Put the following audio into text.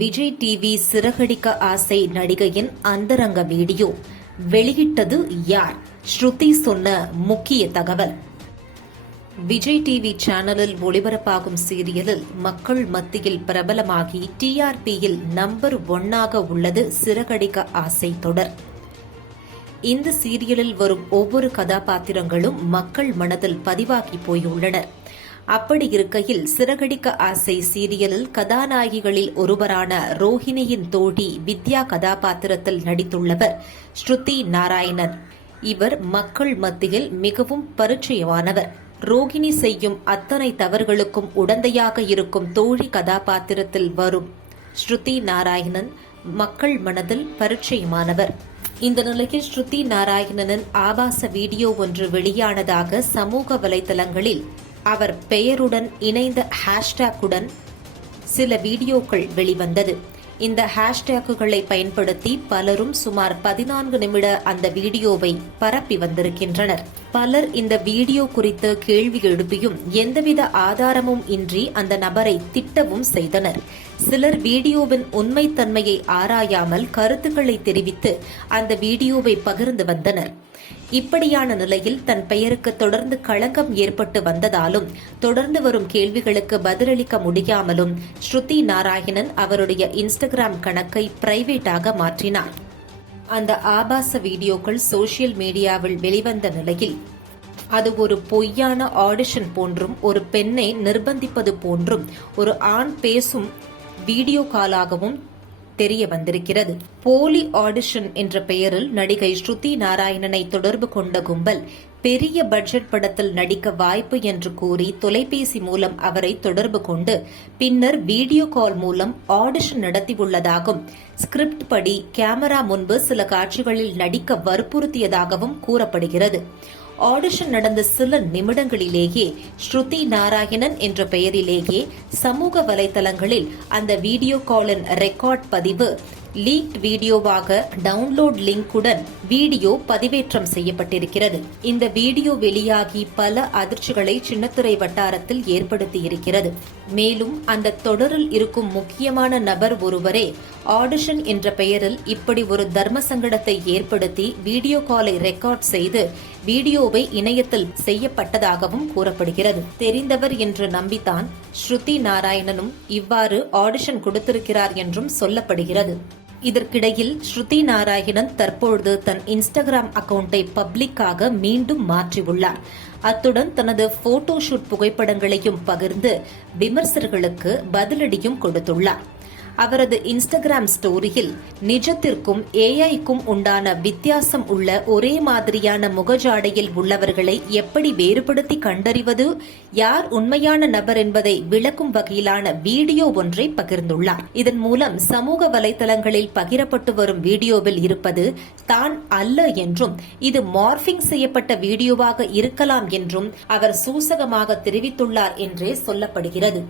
Vijay TV Siragadikka ஆசை நடிகையின் அந்தரங்க video. வெளியிட்டது யார்? ஸ்ருதி சொன்ன முக்கிய தகவல். விஜய் டிவி சேனலில் ஒளிபரப்பாகும் சீரியலில் மக்கள் மத்தியில் பிரபலமாகி டிஆர்பியில் நம்பர் ஒன்னாக உள்ளது சிறகடிக்க ஆசை தொடர். இந்த சீரியலில் வரும் ஒவ்வொரு கதாபாத்திரங்களும் மக்கள் மனதில் பதிவாகி போயுள்ளனர். அப்படி இருக்கையில் சிறகடிக்க ஆசை சீரியலில் கதாநாயகிகளில் ஒருவரான ரோஹிணியின் தோழி வித்யா கதாபாத்திரத்தில் நடித்துள்ளவர் ஸ்ருதி நாராயணன். இவர் மக்கள் மத்தியில் மிகவும் பரிச்சயமானவர். ரோகிணி செய்யும் அத்தனை தவறுகளுக்கும் உடந்தையாக இருக்கும் தோழி கதாபாத்திரத்தில் வரும் ஸ்ருதி நாராயணன் மக்கள் மனதில் பரிச்சயமானவர். இந்த நிலையில் ஸ்ருதி நாராயணனின் ஆபாச வீடியோ ஒன்று வெளியானதாக சமூக வலைதளங்களில் அவர் பெயருடன் இணைந்த ஹேஷ்டேக்குடன் சில வீடியோக்கள் வெளிவந்தது. இந்த ஹேஷ்டேக்குகளை பயன்படுத்தி பலரும் சுமார் பதினான்கு நிமிட அந்த வீடியோவை பரப்பி வந்திருக்கின்றனர். பலர் இந்த வீடியோ குறித்து கேள்வி எழுப்பியும் எந்தவித ஆதாரமும் இன்றி அந்த நபரை திட்டவும் செய்தனர். சிலர் வீடியோவின் உண்மைத்தன்மையை ஆராயாமல் கருத்துக்களை தெரிவித்து அந்த வீடியோவை பகிர்ந்து வந்தனர். இப்படியான நிலையில் தன் பெயருக்கு தொடர்ந்து களங்கம் ஏற்பட்டு வந்ததாலும் தொடர்ந்து வரும் கேள்விகளுக்கு பதிலளிக்க முடியாமலும் ஸ்ருதி நாராயணன் அவருடைய இன்ஸ்டாகிராம் கணக்கை பிரைவேட்டாக மாற்றினார். அந்த ஆபாச வீடியோக்கள் சோசியல் மீடியாவில் வெளிவந்த நிலையில் அது ஒரு பொய்யான ஆடிஷன் போன்றும் ஒரு பெண்ணை நிர்பந்திப்பது போன்றும் ஒரு ஆண் பேசும் வீடியோ காலாகவும் தெரிய வந்திருக்கிறது. போலி ஆடிஷன் என்ற பெயரில் நடிகை ஸ்ருதி நாராயணனை தொடர்பு கொண்ட கும்பல் பெரிய பட்ஜெட் படத்தில் நடிக்க வாய்ப்பு என்று கூறி தொலைபேசி மூலம் அவரை தொடர்பு கொண்டு பின்னர் வீடியோ கால் மூலம் ஆடிஷன் நடத்தியுள்ளதாகவும் ஸ்கிரிப்ட் படி கேமரா முன்பு சில காட்சிகளில் நடிக்க வற்புறுத்தியதாகவும் கூறப்படுகிறது. ஆடிஷன் நடந்த சில நிமிடங்களிலேயே ஸ்ருதி நாராயணன் என்ற பெயரிலேயே சமூக வலைதளங்களில் அந்த வீடியோ காலின் ரெக்கார்ட் பதிவு லீக்ட் வீடியோவாக டவுன்லோட் லிங்குடன் வீடியோ பதிவேற்றம் செய்யப்பட்டிருக்கிறது. இந்த வீடியோ வெளியாகி பல அதிர்ச்சிகளை சின்னத்துறை வட்டாரத்தில் ஏற்படுத்தியிருக்கிறது. மேலும் அந்த தொடரில் இருக்கும் முக்கியமான நபர் ஒருவரே ஆடிஷன் என்ற பெயரில் இப்படி ஒரு தர்ம சங்கடத்தை ஏற்படுத்தி வீடியோ காலை ரெக்கார்ட் செய்து வீடியோவை இணையத்தில் செய்யப்பட்டதாகவும் கூறப்படுகிறது. தெரிந்தவர் என்று நம்பித்தான் ஸ்ருதி நாராயணனும் இவ்வாறு ஆடிஷன் கொடுத்திருக்கிறார் என்றும் சொல்லப்படுகிறது. இதற்கிடையில் ஸ்ருதி நாராயணன் தற்பொழுது தன் இன்ஸ்டாகிராம் அக்கவுண்டை பப்ளிக்காக மீண்டும் மாற்றியுள்ளார். அத்துடன் தனது போட்டோ ஷூட் புகைப்படங்களையும் பகிர்ந்து விமர்சகர்களுக்கு பதிலடியும் கொடுத்துள்ளார். அவரது இன்ஸ்டாகிராம் ஸ்டோரியில் நிஜத்திற்கும் ஏஐக்கும் உண்டான வித்தியாசம் உள்ள ஒரே மாதிரியான முகஜாடையில் உள்ளவர்களை எப்படி வேறுபடுத்தி கண்டறிவது? யார் உண்மையான நபர் என்பதை விளக்கும் வகையிலான வீடியோ ஒன்றை பகிர்ந்துள்ளார். இதன் மூலம் சமூக வலைதளங்களில் பகிரப்பட்டு வரும் வீடியோவில் இருப்பது தான் அல்ல என்றும் இது மார்பிங் செய்யப்பட்ட வீடியோவாக இருக்கலாம் என்றும் அவர் சூசகமாக தெரிவித்துள்ளார் என்றே சொல்லப்படுகிறது.